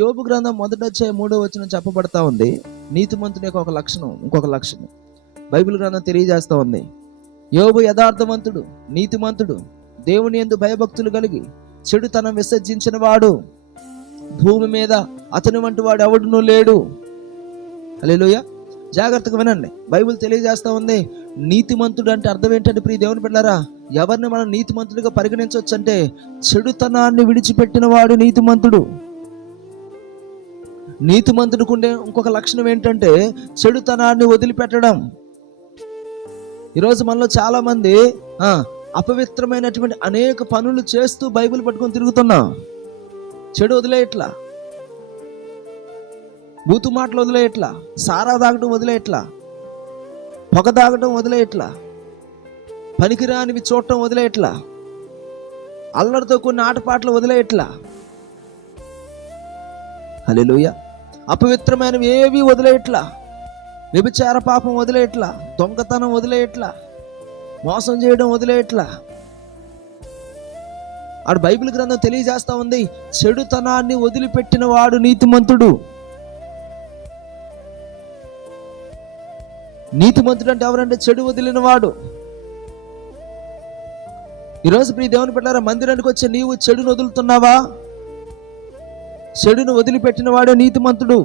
యోబు గ్రంథం 1:3 చెప్పబడతా ఉంది. నీతిమంతుని యొక్క ఒక లక్షణం, ఇంకొక లక్షణం బైబిల్ గ్రంథం తెలియజేస్తా ఉంది. యోబు యథార్థవంతుడు, నీతిమంతుడు, దేవుని యందు భయభక్తులు కలిగి చెడుతనం విసర్జించిన వాడు, భూమి మీద అతని వంటి వాడు ఎవడునూ లేడు. హల్లెలూయా. జాగ్రత్తగా వినండి, బైబిల్ తెలియజేస్తా ఉంది. నీతిమంతుడు అంటే అర్థం ఏంటంటే, ప్రియ దేవుని బిడ్డలారా, ఎవరిని మనం నీతిమంతుడిగా పరిగణించవచ్చు అంటే, చెడుతనాన్ని విడిచిపెట్టిన వాడు నీతిమంతుడు. నీతిమంతుడికి ఉండే ఇంకొక లక్షణం ఏంటంటే చెడుతనాన్ని వదిలిపెట్టడం. ఈరోజు మనలో చాలా మంది అపవిత్రమైనటువంటి అనేక పనులు చేస్తూ బైబిల్ పట్టుకొని తిరుగుతున్నాం. చెడు వదిలేయట్లా, బూతు మాటలు వదిలేయట్లా, సారా తాగటం వదిలేయట్లా, పొగ తాగటం వదిలేయట్లా, పనికిరానివి చూడటం వదిలేయట్లా, అల్లరితో కొన్ని ఆటపాటలు వదిలేయట్లా. హల్లెలూయా. అపవిత్రమైనవి ఏవి వదిలేయట్లా, వ్యభిచార పాపం వదిలేయట్లా, దొంగతనం వదిలేయట్లా, మోసం చేయడం వదిలేయట్లా. ఆడు బైబిల్ గ్రంథం తెలియజేస్తా ఉంది, చెడుతనాన్ని వదిలిపెట్టిన వాడు నీతిమంతుడు. నీతిమంతుడు అంటే ఎవరంటే చెడు వదిలిన వాడు. ఈరోజు ప్రియ దేవుని బిడ్డలారా, మందిరానికి వచ్చే నీవు చెడును వదులుతున్నావా? చెడును వదిలిపెట్టిన వాడే నీతిమంతుడు.